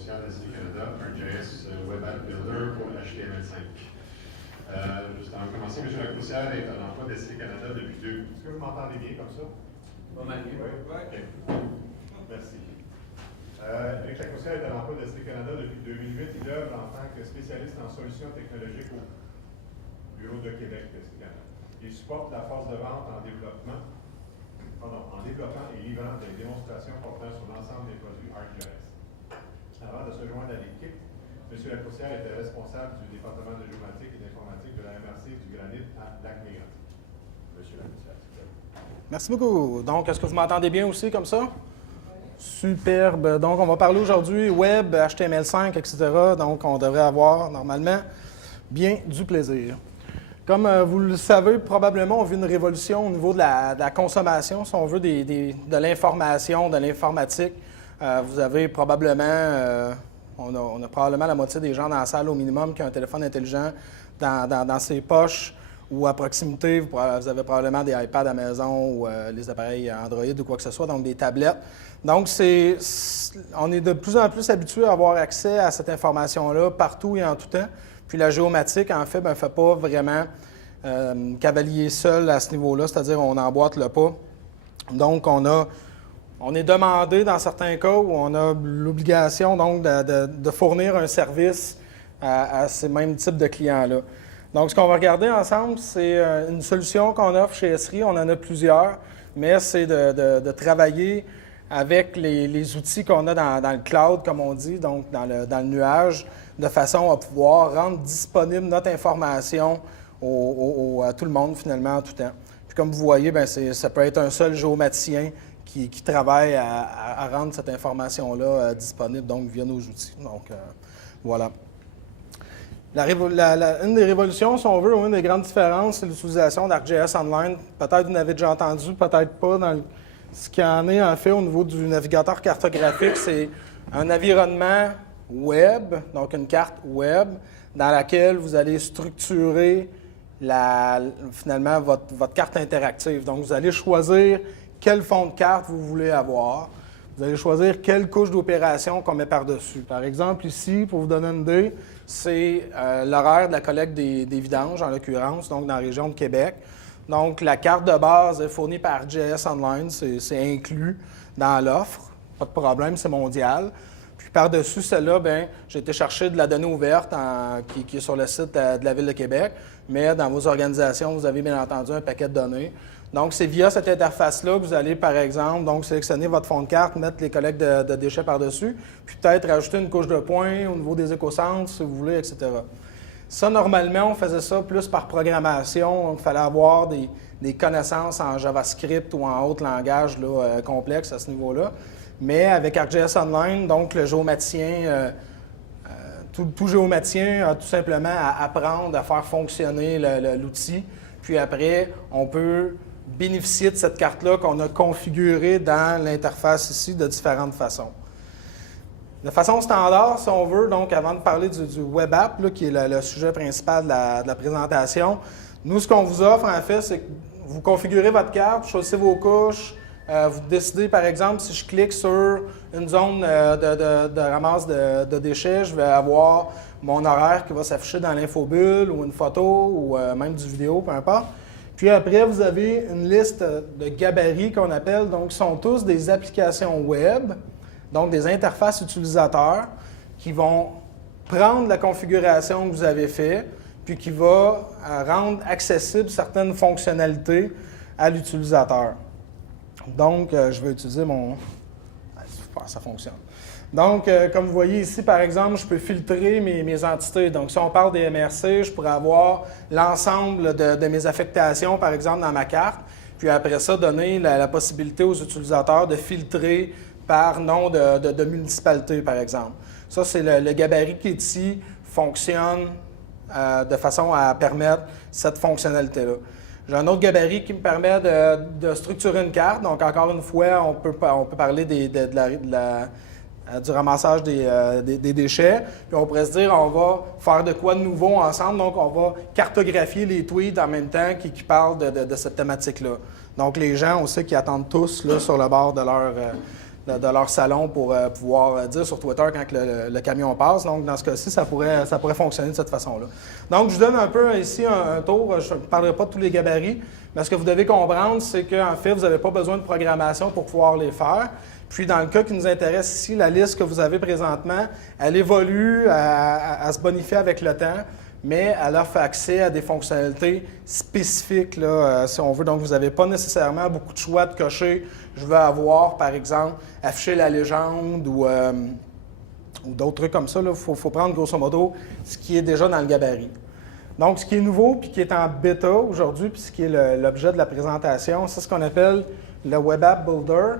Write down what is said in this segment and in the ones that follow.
poussière d'ST Canada, un JS Web App Builder pour HTML5. Juste avant de commencer, M. Lacoussière est à l'emploi d'ST Canada depuis 2 ans. Est-ce que vous m'entendez bien comme ça? Pas mal mieux. Oui. Okay. Merci. Éric Lacoussière est à l'emploi d'ST Canada depuis 2008. Il œuvre en tant que spécialiste en solutions technologiques au Bureau de Québec d'ST Canada. Il supporte la phase de vente en développant et livrant des démonstrations portant sur l'ensemble des produits ArcGIS. Avant de se joindre à l'équipe, M. Lacoussière était responsable du département de géomatique et d'informatique de la MRC du Granit à Lac-Mégantic. M. Lacoussière, s'il vous plaît. Merci beaucoup. Donc, est-ce que vous m'entendez bien aussi comme ça? Superbe. Donc, on va parler aujourd'hui web, HTML5, etc. Donc, on devrait avoir normalement bien du plaisir. Comme vous le savez, probablement, on vit une révolution au niveau de la consommation, si on veut, de l'information, de l'informatique. Vous avez probablement, on a probablement la moitié des gens dans la salle au minimum qui ont un téléphone intelligent dans ses poches ou à proximité. Vous avez probablement des iPads à la maison ou les appareils Android ou quoi que ce soit, donc des tablettes. Donc, on est de plus en plus habitué à avoir accès à cette information-là partout et en tout temps. Puis la géomatique, en fait, ne fait pas vraiment cavalier seul à ce niveau-là, c'est-à-dire on n'emboîte le pas. Donc, on est demandé dans certains cas où on a l'obligation donc de fournir un service à ces mêmes types de clients-là. Donc, ce qu'on va regarder ensemble, c'est une solution qu'on offre chez Esri. On en a plusieurs, mais c'est de travailler avec les outils qu'on a dans le cloud, comme on dit, donc dans le nuage, de façon à pouvoir rendre disponible notre information à tout le monde, finalement, en tout temps. Puis comme vous voyez, bien, ça peut être un seul géomaticien qui travaille à rendre cette information-là disponible, donc via nos outils. Donc, voilà. Une des révolutions, si on veut, ou une des grandes différences, c'est l'utilisation d'ArcGIS Online. Peut-être vous n'avez déjà entendu, peut-être pas. Ce qu'il y en est, en fait, au niveau du navigateur cartographique, c'est un environnement web, donc une carte web, dans laquelle vous allez structurer finalement votre carte interactive. Donc, vous allez choisir quel fond de carte vous voulez avoir. Vous allez choisir quelle couche d'opération qu'on met par-dessus. Par exemple, ici, pour vous donner une idée, c'est l'horaire de la collecte des vidanges, en l'occurrence, donc dans la région de Québec. Donc, la carte de base est fournie par ArcGIS Online, c'est inclus dans l'offre. Pas de problème, c'est mondial. Puis par-dessus celle-là, bien, j'ai été chercher de la donnée ouverte qui est sur le site de la Ville de Québec, mais dans vos organisations, vous avez bien entendu un paquet de données. Donc, c'est via cette interface-là que vous allez, par exemple, donc sélectionner votre fond de carte, mettre les collectes de déchets par-dessus, puis peut-être rajouter une couche de points au niveau des écocentres, si vous voulez, etc. Ça, normalement, on faisait ça plus par programmation. Donc, il fallait avoir des connaissances en JavaScript ou en autre langage là, complexe à ce niveau-là. Mais avec ArcGIS Online, donc le géomaticien, tout géomaticien a tout simplement à apprendre à faire fonctionner l'outil. Puis après, on peut bénéficier de cette carte-là qu'on a configurée dans l'interface ici de différentes façons. De façon standard, si on veut, donc avant de parler du web app, là, qui est le sujet principal de la présentation, nous, ce qu'on vous offre, en fait, c'est que vous configurez votre carte, vous choisissez vos couches, vous décidez, par exemple, si je clique sur une zone de ramasse de déchets, je vais avoir mon horaire qui va s'afficher dans l'infobulle ou une photo ou même du vidéo, peu importe. Puis après, vous avez une liste de gabarits qu'on appelle, donc qui sont tous des applications web, donc des interfaces utilisateurs qui vont prendre la configuration que vous avez faite, puis qui va rendre accessibles certaines fonctionnalités à l'utilisateur. Donc, je vais utiliser mon... Super, ça fonctionne. Donc, comme vous voyez ici, par exemple, je peux filtrer mes entités. Donc, si on parle des MRC, je pourrais avoir l'ensemble de mes affectations, par exemple, dans ma carte. Puis après ça, donner la possibilité aux utilisateurs de filtrer par nom de municipalité, par exemple. Ça, c'est le gabarit qui est ici, fonctionne de façon à permettre cette fonctionnalité-là. J'ai un autre gabarit qui me permet de structurer une carte. Donc, encore une fois, on peut parler du ramassage des déchets. Puis on pourrait se dire, on va faire de quoi de nouveau ensemble. Donc, on va cartographier les tweets en même temps qui parlent de cette thématique-là. Donc, les gens, on sait qu'ils attendent tous là, sur le bord de de leur salon pour pouvoir dire sur Twitter quand le camion passe. Donc, dans ce cas-ci, ça pourrait fonctionner de cette façon-là. Donc, je vous donne un peu ici un tour. Je ne parlerai pas de tous les gabarits, mais ce que vous devez comprendre, c'est qu'en fait, vous n'avez pas besoin de programmation pour pouvoir les faire. Puis, dans le cas qui nous intéresse ici, la liste que vous avez présentement, elle évolue, à se bonifier avec le temps, mais elle offre accès à des fonctionnalités spécifiques, là, si on veut. Donc, vous n'avez pas nécessairement beaucoup de choix de cocher. Je veux avoir, par exemple, afficher la légende ou d'autres trucs comme ça. Il faut prendre, grosso modo, ce qui est déjà dans le gabarit. Donc, ce qui est nouveau puis qui est en bêta aujourd'hui, puis ce qui est l'objet de la présentation, c'est ce qu'on appelle le Web App Builder.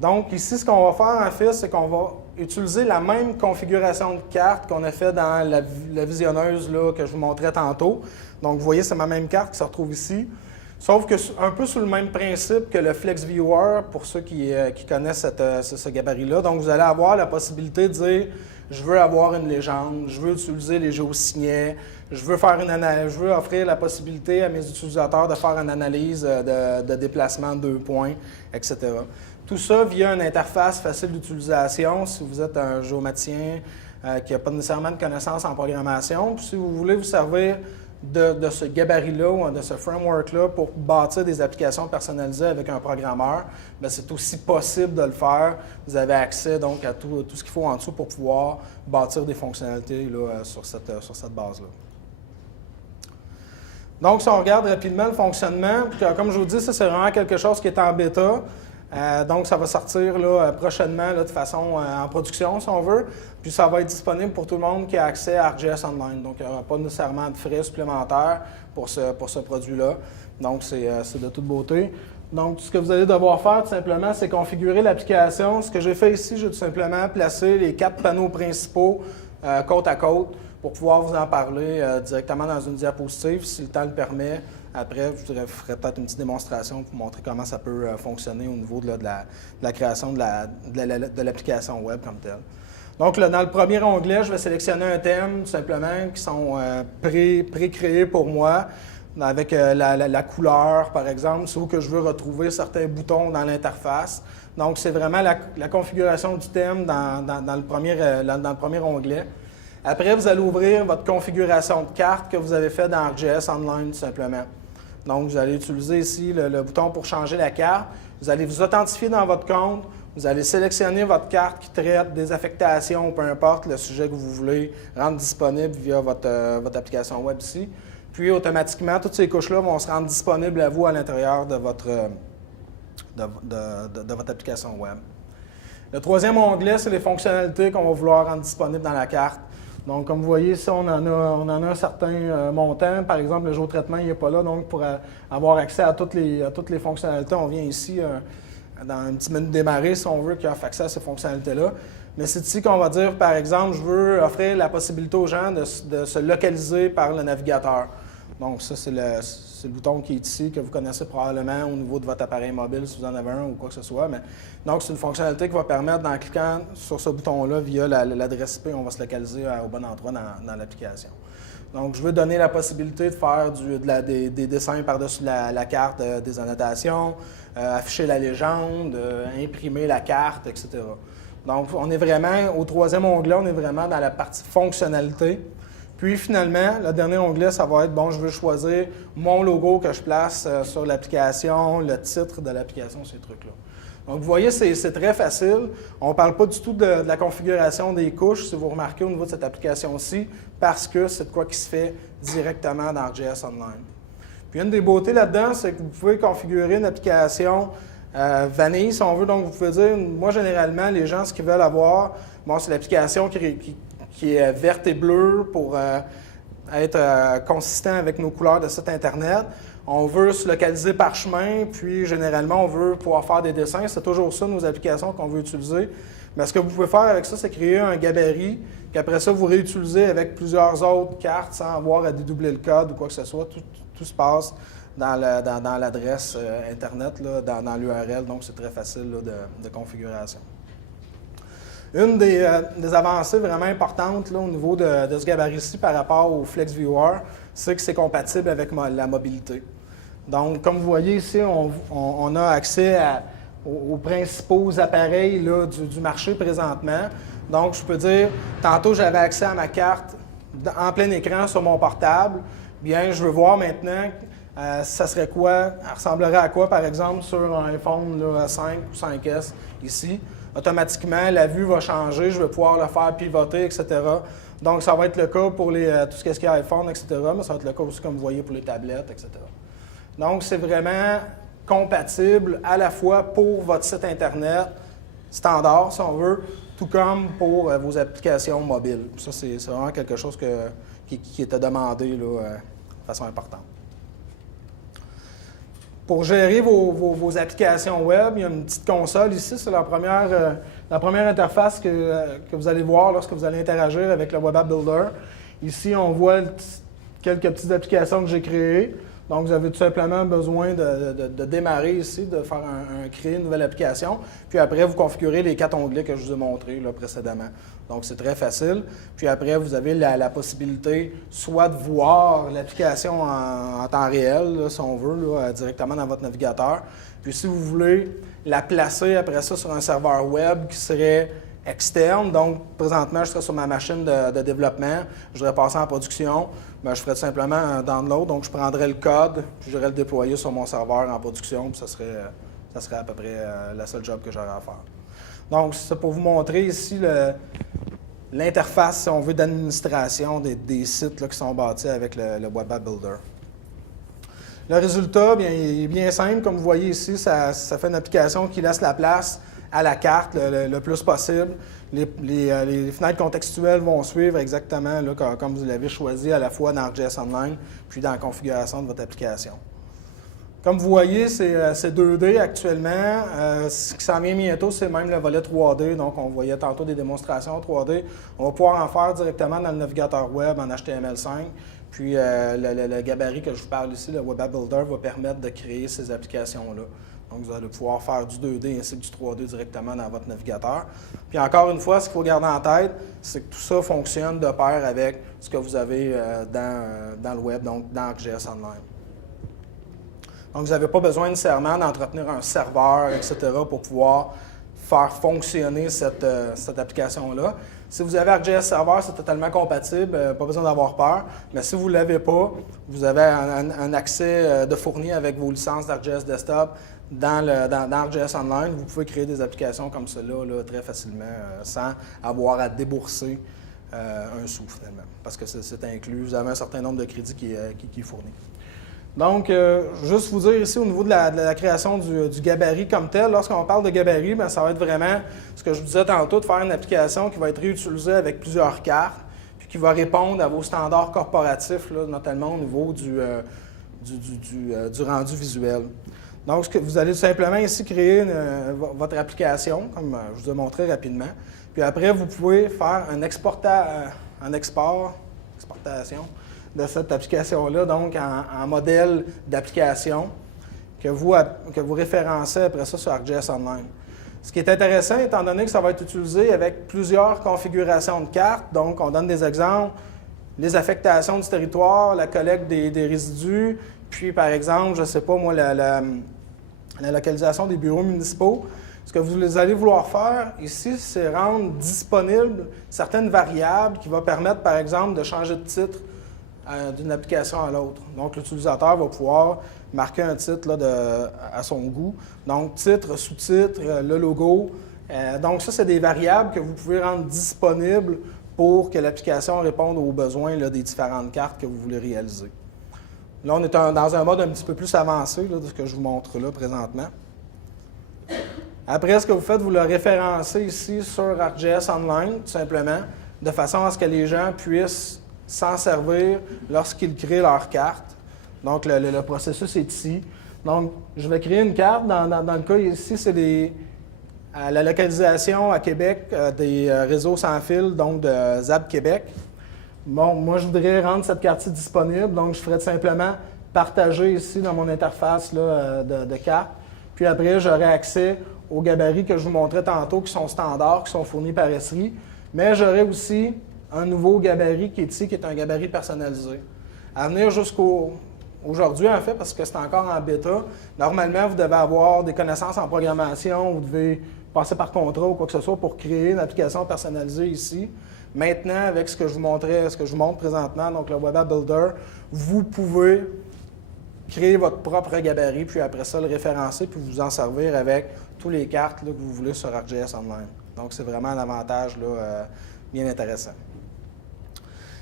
Donc, ici, ce qu'on va faire, en fait, c'est qu'on va utiliser la même configuration de carte qu'on a fait dans la visionneuse là, que je vous montrais tantôt. Donc, vous voyez, c'est ma même carte qui se retrouve ici. Sauf que un peu sous le même principe que le Flex Viewer, pour ceux qui connaissent ce gabarit-là. Donc, vous allez avoir la possibilité de dire « Je veux avoir une légende, je veux utiliser les géosignets, je veux offrir la possibilité à mes utilisateurs de faire une analyse de déplacement de 2 points, etc. » Tout ça via une interface facile d'utilisation si vous êtes un géomaticien qui n'a pas nécessairement de connaissances en programmation. Puis si vous voulez vous servir de ce gabarit-là ou de ce framework-là pour bâtir des applications personnalisées avec un programmeur, bien, c'est aussi possible de le faire. Vous avez accès donc à tout ce qu'il faut en dessous pour pouvoir bâtir des fonctionnalités là, sur cette base-là. Donc, si on regarde rapidement le fonctionnement, comme je vous dis, ça c'est vraiment quelque chose qui est en bêta. Donc, ça va sortir là, prochainement là, de façon en production, si on veut. Puis, ça va être disponible pour tout le monde qui a accès à ArcGIS Online. Donc, il n'y aura pas nécessairement de frais supplémentaires pour ce produit-là. Donc, c'est de toute beauté. Donc, ce que vous allez devoir faire, tout simplement, c'est configurer l'application. Ce que j'ai fait ici, j'ai tout simplement placé les 4 panneaux principaux côte à côte pour pouvoir vous en parler directement dans une diapositive, si le temps le permet. Après, je ferai peut-être une petite démonstration pour montrer comment ça peut fonctionner au niveau de la création de l'application web comme telle. Donc, là, dans le premier onglet, je vais sélectionner un thème, tout simplement, qui sont pré-créés pour moi, avec la couleur, par exemple, c'est où que je veux retrouver certains boutons dans l'interface. Donc, c'est vraiment la configuration du thème dans le premier onglet. Après, vous allez ouvrir votre configuration de carte que vous avez fait dans ArcGIS Online, tout simplement. Donc, vous allez utiliser ici le bouton pour changer la carte. Vous allez vous authentifier dans votre compte. Vous allez sélectionner votre carte qui traite des affectations, peu importe le sujet que vous voulez rendre disponible via votre application web ici. Puis, automatiquement, toutes ces couches-là vont se rendre disponibles à vous à l'intérieur de votre application web. Le troisième onglet, c'est les fonctionnalités qu'on va vouloir rendre disponibles dans la carte. Donc, comme vous voyez, ici, on en a un certain montant. Par exemple, le géotraitement, il n'est pas là. Donc, pour avoir accès à toutes les fonctionnalités, on vient ici dans un petit menu démarrer, si on veut, qui offre accès à ces fonctionnalités-là. Mais c'est ici qu'on va dire, par exemple, je veux offrir la possibilité aux gens de se localiser par le navigateur. Donc, ça, c'est le bouton qui est ici, que vous connaissez probablement au niveau de votre appareil mobile, si vous en avez un ou quoi que ce soit. Donc, c'est une fonctionnalité qui va permettre, en cliquant sur ce bouton-là, via l'adresse IP, on va se localiser au bon endroit dans l'application. Donc, je veux donner la possibilité de faire des dessins par-dessus la carte, des annotations, afficher la légende, imprimer la carte, etc. Donc, on est vraiment, au troisième onglet, on est vraiment dans la partie fonctionnalité. Puis finalement, le dernier onglet, ça va être, bon, je veux choisir mon logo que je place sur l'application, le titre de l'application, ces trucs-là. Donc, vous voyez, c'est très facile. On ne parle pas du tout de la configuration des couches, si vous remarquez au niveau de cette application-ci, parce que c'est de quoi qui se fait directement dans ArcGIS Online. Puis une des beautés là-dedans, c'est que vous pouvez configurer une application vanille, si on veut. Donc, vous pouvez dire, moi, généralement, les gens, ce qu'ils veulent avoir, bon, c'est l'application qui est verte et bleue pour être consistant avec nos couleurs de site Internet. On veut se localiser par chemin, puis généralement, on veut pouvoir faire des dessins. C'est toujours ça, nos applications qu'on veut utiliser. Mais ce que vous pouvez faire avec ça, c'est créer un gabarit, qu'après ça, vous réutilisez avec plusieurs autres cartes sans avoir à dédoubler le code ou quoi que ce soit. Tout se passe dans l'adresse Internet, là, dans l'URL, donc c'est très facile là, de configuration. Une des avancées vraiment importantes là, au niveau de ce gabarit-ci par rapport au Flex Viewer, c'est que c'est compatible avec la mobilité. Donc, comme vous voyez ici, on a accès aux principaux appareils là, du marché présentement. Donc, je peux dire, tantôt, j'avais accès à ma carte en plein écran sur mon portable. Bien, je veux voir maintenant, ça serait quoi, elle ressemblerait à quoi, par exemple, sur un iPhone là, 5 ou 5S ici. Automatiquement, la vue va changer, je vais pouvoir le faire pivoter, etc. Donc, ça va être le cas pour tout ce qui est iPhone, etc., mais ça va être le cas aussi, comme vous voyez, pour les tablettes, etc. Donc, c'est vraiment compatible à la fois pour votre site Internet standard, si on veut, tout comme pour vos applications mobiles. Ça, c'est vraiment quelque chose qui était demandé là, de façon importante. Pour gérer vos applications web, il y a une petite console ici. C'est la première interface que vous allez voir lorsque vous allez interagir avec le Web App Builder. Ici, on voit quelques petites applications que j'ai créées. Donc, vous avez tout simplement besoin de démarrer ici, de faire créer une nouvelle application. Puis après, vous configurez les 4 onglets que je vous ai montrés là, précédemment. Donc, c'est très facile. Puis après, vous avez la possibilité soit de voir l'application en temps réel, là, si on veut, là, directement dans votre navigateur. Puis si vous voulez la placer après ça sur un serveur web qui serait externe, donc présentement, je serais sur ma machine de développement, je voudrais passer en production, bien, je ferais tout simplement un download, donc je prendrais le code, puis j'irais le déployer sur mon serveur en production, puis ça serait à peu près la seule job que j'aurais à faire. Donc, c'est pour vous montrer ici l'interface, si on veut, d'administration des sites là, qui sont bâtis avec le Web App Builder. Le résultat, bien, il est bien simple. Comme vous voyez ici, ça fait une application qui laisse la place à la carte le plus possible. Les fenêtres contextuelles vont suivre exactement là, comme vous l'avez choisi à la fois dans ArcGIS Online puis dans la configuration de votre application. Comme vous voyez, c'est 2D actuellement. Ce qui s'en vient bientôt, c'est même le volet 3D. Donc, on voyait tantôt des démonstrations 3D. On va pouvoir en faire directement dans le navigateur web en HTML5. Puis, le gabarit que je vous parle ici, le Web App Builder, va permettre de créer ces applications-là. Donc, vous allez pouvoir faire du 2D ainsi que du 3D directement dans votre navigateur. Puis, encore une fois, ce qu'il faut garder en tête, c'est que tout ça fonctionne de pair avec ce que vous avez dans le web, donc dans ArcGIS Online. Donc, vous n'avez pas besoin nécessairement d'entretenir un serveur, etc., pour pouvoir faire fonctionner cette application-là. Si vous avez ArcGIS Server, c'est totalement compatible, pas besoin d'avoir peur. Mais si vous ne l'avez pas, vous avez un accès de fourni avec vos licences d'ArcGIS Desktop dans ArcGIS Online. Vous pouvez créer des applications comme cela là, très facilement, sans avoir à débourser un sou, finalement, parce que c'est inclus. Vous avez un certain nombre de crédits qui est fourni. Donc, juste vous dire ici au niveau de la création du gabarit comme tel, lorsqu'on parle de gabarit, bien, ça va être vraiment ce que je vous disais tantôt, de faire une application qui va être réutilisée avec plusieurs cartes, puis qui va répondre à vos standards corporatifs, là, notamment au niveau du rendu visuel. Donc, vous allez tout simplement ici créer votre application, comme je vous ai montré rapidement. Puis après, vous pouvez faire un exportation de cette application-là, donc en modèle d'application que vous référencez après ça sur ArcGIS Online. Ce qui est intéressant, étant donné que ça va être utilisé avec plusieurs configurations de cartes, donc on donne des exemples, les affectations du territoire, la collecte des résidus, puis par exemple, je ne sais pas moi, la localisation des bureaux municipaux. Ce que vous allez vouloir faire ici, c'est rendre disponibles certaines variables qui vont permettre, par exemple, de changer de titre d'une application à l'autre. Donc, l'utilisateur va pouvoir marquer un titre là, à son goût. Donc, titre, sous-titre, le logo. Donc, ça, c'est des variables que vous pouvez rendre disponibles pour que l'application réponde aux besoins là, des différentes cartes que vous voulez réaliser. Là, on est dans un mode un petit peu plus avancé là, de ce que je vous montre là présentement. Après, ce que vous faites, vous le référencez ici sur ArcGIS Online, tout simplement, de façon à ce que les gens puissent s'en servir lorsqu'ils créent leur carte. Donc, le processus est ici. Donc, je vais créer une carte. Dans le cas ici, c'est la localisation à Québec des réseaux sans fil, donc de ZAP Québec. Bon, moi, je voudrais rendre cette carte-ci disponible. Donc, je ferais tout simplement partager ici dans mon interface là, de carte. Puis après, j'aurai accès aux gabarits que je vous montrais tantôt, qui sont standards, qui sont fournis par Esri. Mais j'aurai aussi un nouveau gabarit qui est ici, qui est un gabarit personnalisé. À venir jusqu'au aujourd'hui, en fait, parce que c'est encore en bêta, normalement, vous devez avoir des connaissances en programmation, vous devez passer par contrat ou quoi que ce soit pour créer une application personnalisée ici. Maintenant, avec ce que je vous montre présentement, donc le Web App Builder, vous pouvez créer votre propre gabarit, puis après ça, le référencer, puis vous en servir avec toutes les cartes là, que vous voulez sur ArcGIS Online. Donc, c'est vraiment un avantage là, bien intéressant.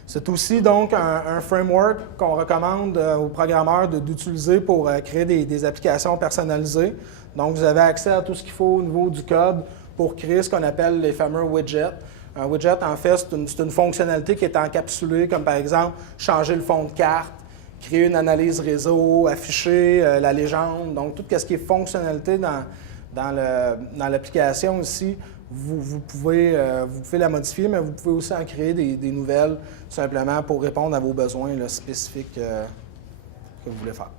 C'est aussi donc un framework qu'on recommande aux programmeurs d'utiliser pour créer des applications personnalisées. Donc, vous avez accès à tout ce qu'il faut au niveau du code pour créer ce qu'on appelle les fameux widgets. Un widget, en fait, c'est une fonctionnalité qui est encapsulée, comme par exemple changer le fond de carte, créer une analyse réseau, afficher la légende. Donc, tout ce qui est fonctionnalité dans l'application ici, vous pouvez la modifier, mais vous pouvez aussi en créer des nouvelles, simplement pour répondre à vos besoins là, spécifiques que vous voulez faire.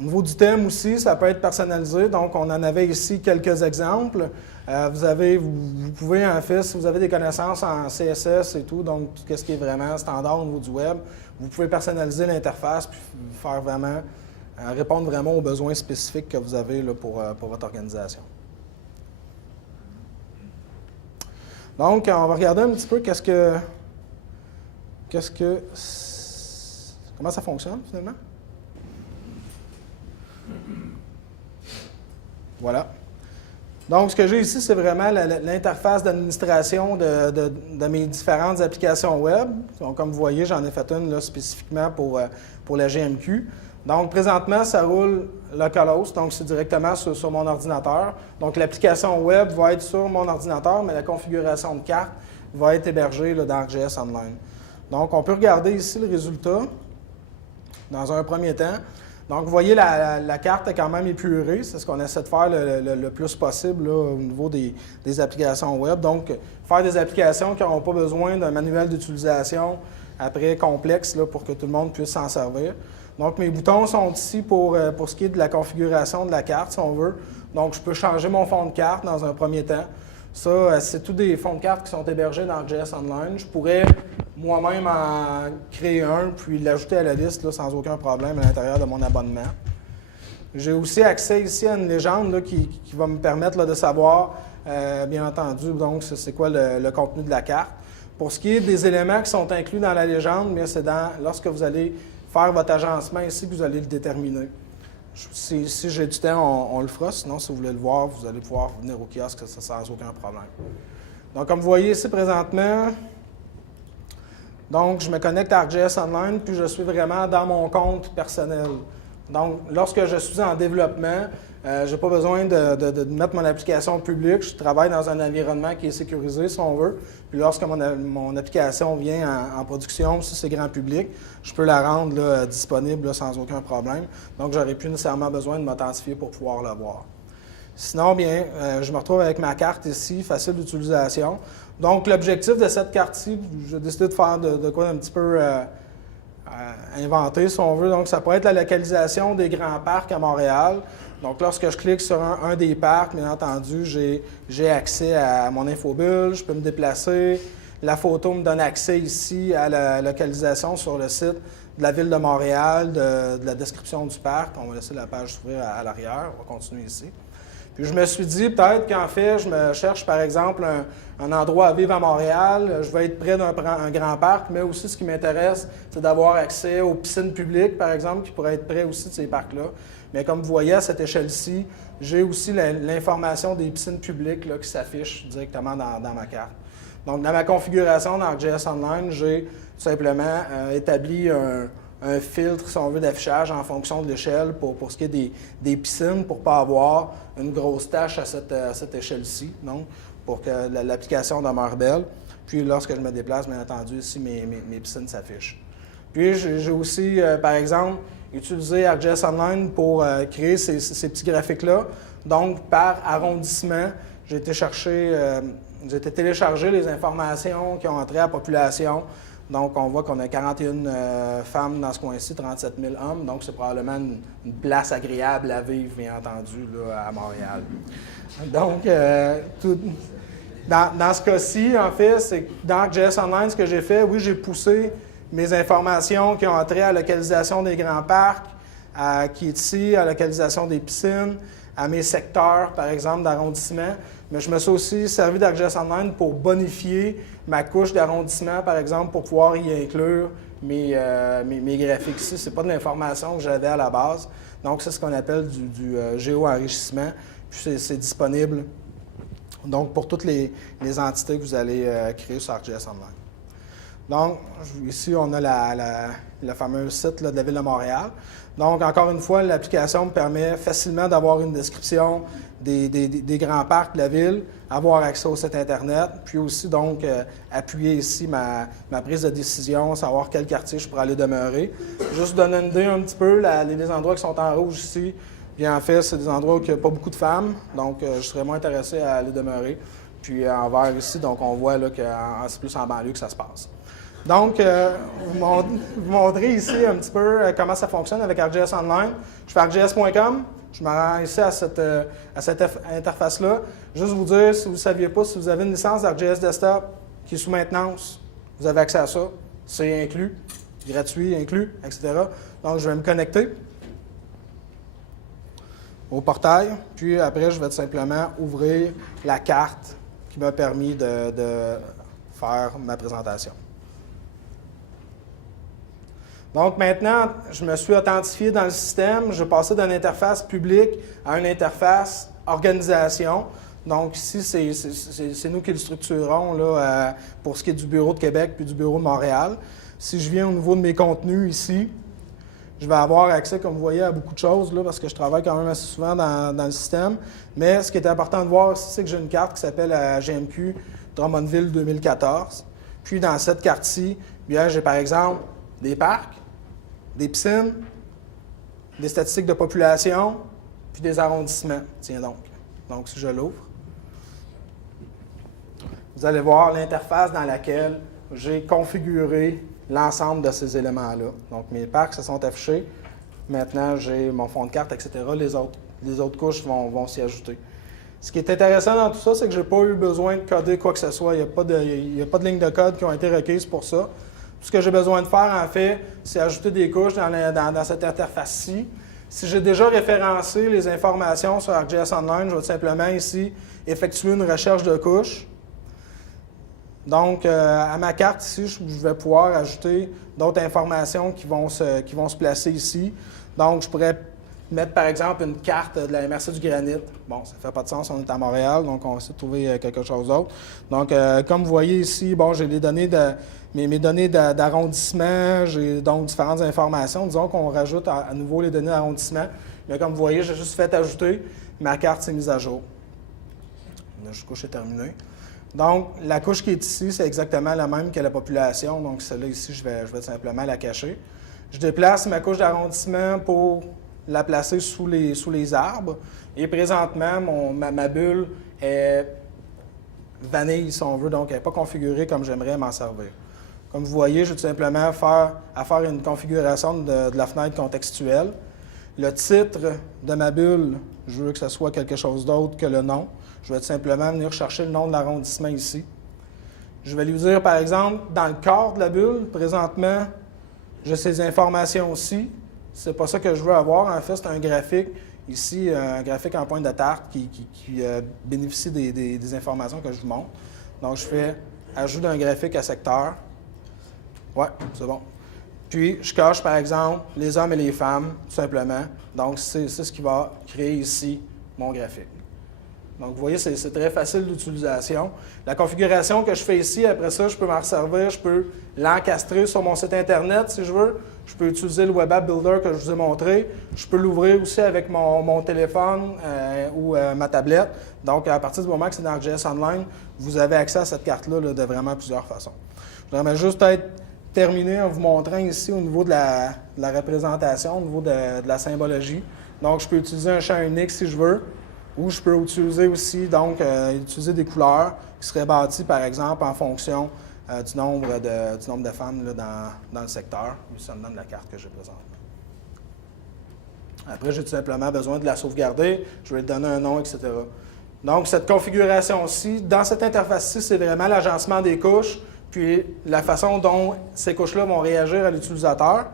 Au niveau du thème aussi, ça peut être personnalisé. Donc, on en avait ici quelques exemples. Vous pouvez, en fait, si vous avez des connaissances en CSS et tout, donc tout ce qui est vraiment standard au niveau du web, vous pouvez personnaliser l'interface puis faire vraiment, répondre vraiment aux besoins spécifiques que vous avez là, pour votre organisation. Donc, on va regarder un petit peu comment ça fonctionne finalement. Voilà. Donc, ce que j'ai ici, c'est vraiment l'interface d'administration de mes différentes applications web. Donc, comme vous voyez, j'en ai fait une là, spécifiquement pour la GMQ. Donc, présentement, ça roule localhost, donc c'est directement sur mon ordinateur. Donc, l'application web va être sur mon ordinateur, mais la configuration de carte va être hébergée là, dans ArcGIS Online. Donc, on peut regarder ici le résultat dans un premier temps. Donc, vous voyez, la carte est quand même épurée. C'est ce qu'on essaie de faire le plus possible là, au niveau des applications web. Donc, faire des applications qui n'auront pas besoin d'un manuel d'utilisation après complexe là, pour que tout le monde puisse s'en servir. Donc, mes boutons sont ici pour ce qui est de la configuration de la carte, si on veut. Donc, je peux changer mon fond de carte dans un premier temps. Ça, c'est tous des fonds de carte qui sont hébergés dans ArcGIS Online. Je pourrais moi-même en créer un, puis l'ajouter à la liste là, sans aucun problème à l'intérieur de mon abonnement. J'ai aussi accès ici à une légende là, qui va me permettre là, de savoir, bien entendu, donc c'est quoi le contenu de la carte. Pour ce qui est des éléments qui sont inclus dans la légende, mais c'est lorsque vous allez faire votre agencement ici que vous allez le déterminer. Si j'ai du temps, on le fera. Sinon, si vous voulez le voir, vous allez pouvoir venir au kiosque, ça sans aucun problème. Donc, comme vous voyez ici présentement, donc je me connecte à ArcGIS Online, puis je suis vraiment dans mon compte personnel. Donc, lorsque je suis en développement, je n'ai pas besoin de mettre mon application publique. Je travaille dans un environnement qui est sécurisé, si on veut. Puis lorsque mon application vient en production, si c'est grand public, je peux la rendre là, disponible là, sans aucun problème. Donc, je n'aurai plus nécessairement besoin de m'authentifier pour pouvoir la voir. Sinon, bien, je me retrouve avec ma carte ici, facile d'utilisation. Donc, l'objectif de cette carte-ci, j'ai décidé de faire de quoi un petit peu inventé, si on veut. Donc, ça pourrait être la localisation des grands parcs à Montréal. Donc, lorsque je clique sur un des parcs, bien entendu, j'ai accès à mon infobulle, je peux me déplacer. La photo me donne accès ici à la localisation sur le site de la Ville de Montréal, de la description du parc. On va laisser la page s'ouvrir à l'arrière. On va continuer ici. Puis je me suis dit, peut-être qu'en fait, je me cherche, par exemple, un endroit à vivre à Montréal. Je vais être près d'un grand parc, mais aussi ce qui m'intéresse, c'est d'avoir accès aux piscines publiques, par exemple, qui pourraient être près aussi de ces parcs-là. Mais comme vous voyez, à cette échelle-ci, j'ai aussi l'information des piscines publiques là, qui s'affiche directement dans ma carte. Donc, dans ma configuration dans ArcGIS Online, j'ai tout simplement établi un filtre, si on veut, d'affichage en fonction de l'échelle pour ce qui est des piscines, pour ne pas avoir une grosse tâche à cette échelle-ci, donc pour que l'application demeure belle. Puis, lorsque je me déplace, bien entendu, ici, mes piscines s'affichent. Puis, j'ai aussi, par exemple, utilisé ArcGIS Online pour créer ces petits graphiques-là. Donc, par arrondissement, j'ai été télécharger les informations qui ont entré à la population. Donc, on voit qu'on a 41 femmes dans ce coin-ci, 37 000 hommes. Donc, c'est probablement une place agréable à vivre, bien entendu, là, à Montréal. Donc, dans ce cas-ci, en fait, c'est dans ArcGIS Online, ce que j'ai fait, oui, j'ai poussé mes informations qui ont trait à la localisation des grands parcs, qui est ici, à la localisation des piscines, à mes secteurs, par exemple, d'arrondissement. Mais je me suis aussi servi d'ArcGIS Online pour bonifier ma couche d'arrondissement, par exemple, pour pouvoir y inclure mes graphiques ici. Ce n'est pas de l'information que j'avais à la base. Donc, c'est ce qu'on appelle du géo-enrichissement. Puis, c'est disponible donc pour toutes les entités que vous allez créer sur ArcGIS Online. Donc, ici, on a le fameux site là, de la Ville de Montréal. Donc, encore une fois, l'application me permet facilement d'avoir une description des grands parcs de la ville, avoir accès au site Internet, puis aussi, donc, appuyer ici ma prise de décision, savoir quel quartier je pourrais aller demeurer. Juste donner une idée un petit peu, les endroits qui sont en rouge ici, bien en fait, c'est des endroits où il n'y a pas beaucoup de femmes, donc je serais moins intéressé à aller demeurer. Puis en vert ici, donc on voit là, que c'est plus en banlieue que ça se passe. Donc, vous montrer ici un petit peu comment ça fonctionne avec ArcGIS Online. Je fais arcgis.com. Je me rends ici à cette interface-là. Juste vous dire, si vous ne saviez pas, si vous avez une licence d'ArcGIS Desktop qui est sous maintenance, vous avez accès à ça. C'est inclus, gratuit, inclus, etc. Donc, je vais me connecter au portail. Puis après, je vais tout simplement ouvrir la carte qui m'a permis de faire ma présentation. Donc maintenant, je me suis authentifié dans le système. Je passais d'une interface publique à une interface organisation. Donc ici, c'est nous qui le structurons là, pour ce qui est du bureau de Québec puis du bureau de Montréal. Si je viens au niveau de mes contenus ici, je vais avoir accès, comme vous voyez, à beaucoup de choses là, parce que je travaille quand même assez souvent dans le système. Mais ce qui est important de voir ici, c'est que j'ai une carte qui s'appelle GMQ Drummondville 2014. Puis dans cette carte-ci, bien, j'ai par exemple des parcs, des piscines, des statistiques de population, puis des arrondissements. Tiens donc. Donc, si je l'ouvre, vous allez voir l'interface dans laquelle j'ai configuré l'ensemble de ces éléments-là. Donc, mes parcs se sont affichés. Maintenant, j'ai mon fond de carte, etc. Les autres couches vont s'y ajouter. Ce qui est intéressant dans tout ça, c'est que je n'ai pas eu besoin de coder quoi que ce soit. Il n'y a pas de lignes de code qui ont été requises pour ça. Tout ce que j'ai besoin de faire, en fait, c'est ajouter des couches dans cette interface-ci. Si j'ai déjà référencé les informations sur ArcGIS Online, je vais tout simplement ici effectuer une recherche de couches. Donc, à ma carte ici, je vais pouvoir ajouter d'autres informations qui vont se placer ici. Donc, je pourrais mettre, par exemple, une carte de la MRC du Granit. Bon, ça ne fait pas de sens, on est à Montréal, donc on va essayer de trouver quelque chose d'autre. Donc, comme vous voyez ici, bon, j'ai les données mes données d'arrondissement, j'ai donc différentes informations. Disons qu'on rajoute à nouveau les données d'arrondissement. Mais comme vous voyez, j'ai juste fait ajouter, ma carte s'est mise à jour. La couche est terminée. Donc, la couche qui est ici, c'est exactement la même que la population. Donc, celle-là ici, je vais tout simplement la cacher. Je déplace ma couche d'arrondissement pour la placer sous les arbres. Et présentement, ma bulle est vanille, si on veut, donc elle n'est pas configurée comme j'aimerais m'en servir. Comme vous voyez, je vais tout simplement faire une configuration de la fenêtre contextuelle. Le titre de ma bulle, je veux que ce soit quelque chose d'autre que le nom. Je vais tout simplement venir chercher le nom de l'arrondissement ici. Je vais lui dire, par exemple, dans le corps de la bulle, présentement, j'ai ces informations-ci. C'est pas ça que je veux avoir. En fait, c'est un graphique ici, un graphique en pointe de tarte qui bénéficie des informations que je vous montre. Donc, je fais ajout d'un graphique à secteur. Oui, c'est bon. Puis, je coche, par exemple, les hommes et les femmes, tout simplement. Donc, c'est ce qui va créer ici mon graphique. Donc, vous voyez, c'est très facile d'utilisation. La configuration que je fais ici, après ça, je peux m'en resservir, je peux l'encastrer sur mon site Internet, si je veux. Je peux utiliser le Web App Builder que je vous ai montré. Je peux l'ouvrir aussi avec mon téléphone ou ma tablette. Donc, à partir du moment que c'est dans ArcGIS Online, vous avez accès à cette carte-là là, de vraiment plusieurs façons. Je voudrais juste terminer en vous montrant ici au niveau de la représentation, au niveau de la symbologie. Donc, je peux utiliser un champ unique si je veux. Ou je peux utiliser aussi, donc, utiliser des couleurs qui seraient bâties, par exemple, en fonction du nombre de femmes là, dans le secteur. Ça me donne la carte que j'ai présentement. Après, j'ai tout simplement besoin de la sauvegarder. Je vais lui donner un nom, etc. Donc, cette configuration-ci, dans cette interface-ci, c'est vraiment l'agencement des couches. puis la façon dont ces couches-là vont réagir à l'utilisateur.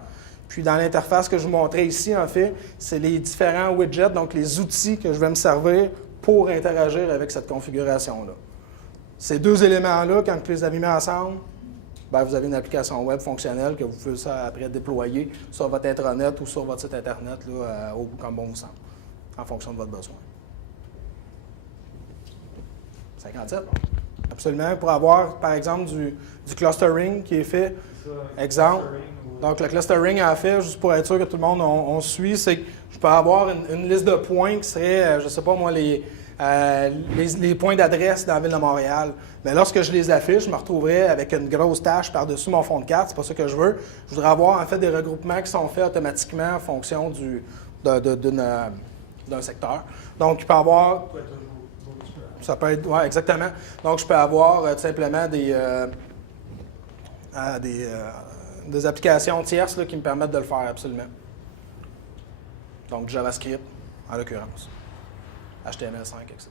Puis dans l'interface que je vous montrais ici, en fait, c'est les différents widgets, donc les outils que je vais me servir pour interagir avec cette configuration-là. Ces deux éléments-là, quand vous les avez mis ensemble, bien, vous avez une application web fonctionnelle que vous pouvez ça après déployer sur votre intranet ou sur votre site Internet, là, comme bon vous semble, en fonction de votre besoin. 57? Absolument. Pour avoir, par exemple, du clustering qui est fait. Exemple. Donc, le clustering, en fait, juste pour être sûr que tout le monde on suit, c'est que je peux avoir une liste de points qui serait, je ne sais pas moi, les points d'adresse dans la ville de Montréal. Mais lorsque je les affiche, je me retrouverai avec une grosse tâche par-dessus mon fond de carte. C'est pas ça que je veux. Je voudrais avoir, en fait, des regroupements qui sont faits automatiquement en fonction d'un secteur. Donc, il peut y avoir... Ça peut être... Oui, exactement. Donc, je peux avoir tout simplement des applications tierces là, qui me permettent de le faire, absolument. Donc, JavaScript, en l'occurrence. HTML5, etc.